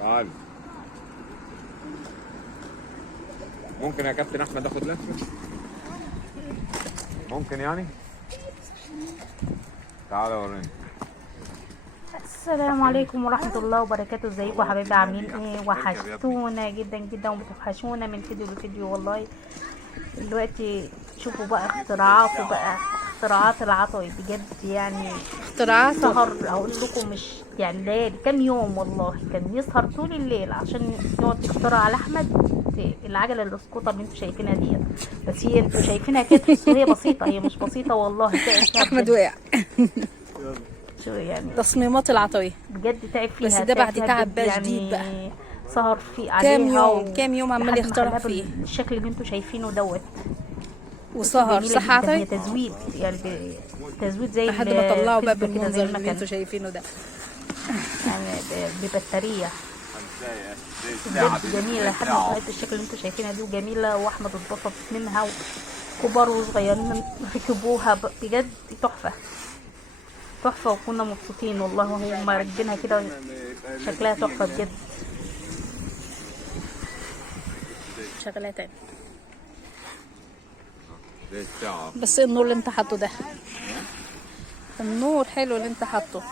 تعال. ممكن يا كابتن احمد اخد لفه؟ ممكن يعني؟ تعالى وريني. السلام عليكم ورحمة الله وبركاته. ازيكم يا حبايبي؟ عاملين ايه؟ وحشتونا جدا جدا وبتوحشونا من فيديو لفيديو والله. دلوقتي شوفوا بقى اختراعاته، بقى اختراعات العطوي بجد يعني. اختراعاته سهر اقول لكم مش يعني ليالي، كام يوم والله كان يسهر طول الليل عشان يقعد يخترع على احمد العجله الاسقوطه اللي انتوا شايفينها ديت. بس هي انتوا شايفينها كده تحسوا هي بسيطه، هي مش بسيطه والله، تعب فيها احمد بجد. وقع. شو يعني تصميمات العطوية بجد تعب بس فيها، ده تعب بعد فيها تعب بجد بقى شديد بقى. يعني. سهر في كام عليها يوم كام يوم عمال لحد ما يخترع خلاها فيه بالشكل اللي انتوا شايفينه دوت. بصوا وسهر جميلة صح جدا، هي عطوي تزويد يعني تزويد زي لحد ما طلعوا بقى الفيسبا كده، زي بالمنظر اللي المكن انتوا شايفينه ده. يعني ببطارية. بجد جميلة لحد ما طلعت بالشكل اللي انتوا شايفينها دي، وجميلة واحمد اتبسط منها وكبار وصغيرين ركبوها بجد تحفة تحفة، وكنا مبسوطين والله وهم راكبينها كده، شكلها تحفة بجد. شغلها تاني. زي الساعة. بس ايه النور اللي انت حاطه ده؟ النور حلو اللي انت حاطه.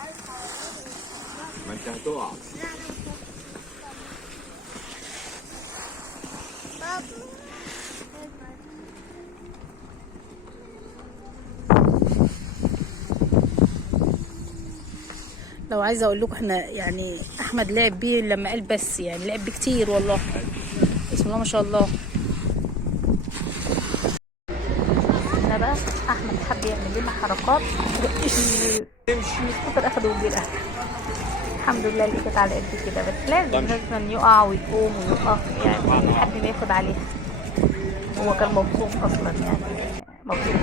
ما انت هتقع. لو عايزه اقول لكم احنا يعني احمد لعب بيه لما قال، بس يعني لعب بيه كتير والله، بسم الله ما شاء الله. هنا بقى احمد حب يعمل لنا حركات السكوتر اخده وجري. الحمد لله اللي كانت على قد كده، بس لازم يقع ويقوم ويقف يعني لحد ما ياخد عليها. هو كان مبسوط اصلا يعني، مبسوط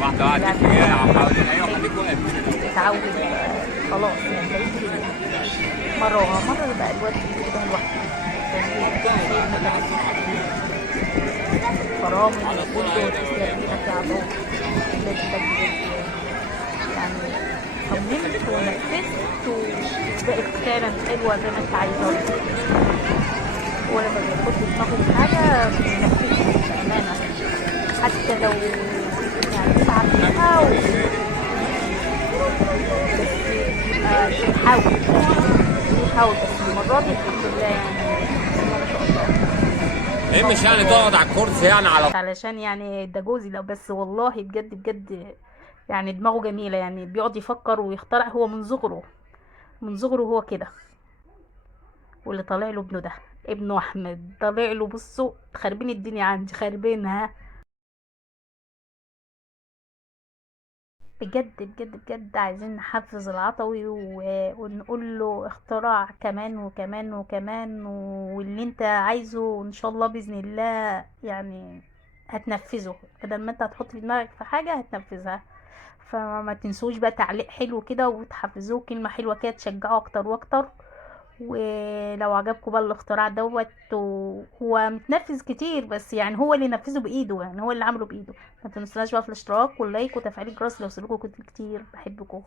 واحدة واحدة فيها حاول ايوه خليك واقف كده. اتعود خلاص يعني بقيت كده. مرة بقى الواد كده ده لوحده، فرامل كله تسلم ايدك يا عطوه بجد يعني. صممت ونفذت وبقت فعلا حلوة زي ما انت عايزة. هو لما بياخد دماغه في حاجة بينفذها بأمانة، حتى لو يعني يتعب فيها بس يبقى بيحاول بس المرة دي الحمد لله يعني، بسم الله ما شاء الله. ايه مش يعني تقعد على الكرسي يعني على علشان يعني ده جوزي، لو بس والله بجد بجد يعني دماغه جميلة يعني، بيقعد يفكر ويخترع هو من صغره، من صغره هو كده. واللي طالع له ابنه ده، ابنه احمد طالع له، بصوا خاربين الدنيا عندي، خاربينها بجد بجد بجد. عايزين نحفز العطوي ونقول له اختراع كمان وكمان وكمان، واللي انت عايزه ان شاء الله باذن الله يعني هتنفذه، بدل ما انت هتحط في دماغك في حاجه هتنفذها. فما تنسوش بقى تعليق حلو كده وتحفزوه كلمه حلوه كده تشجعه اكتر واكتر. ولو عجبكم بقى الاختراع دوت، هو متنفذ كتير بس يعني هو اللي نفذه بايده، يعني هو اللي عمله بايده. ما تنسوناش بقى في الاشتراك واللايك وتفعيل الجرس لو وصلكوا كتير. بحبكم.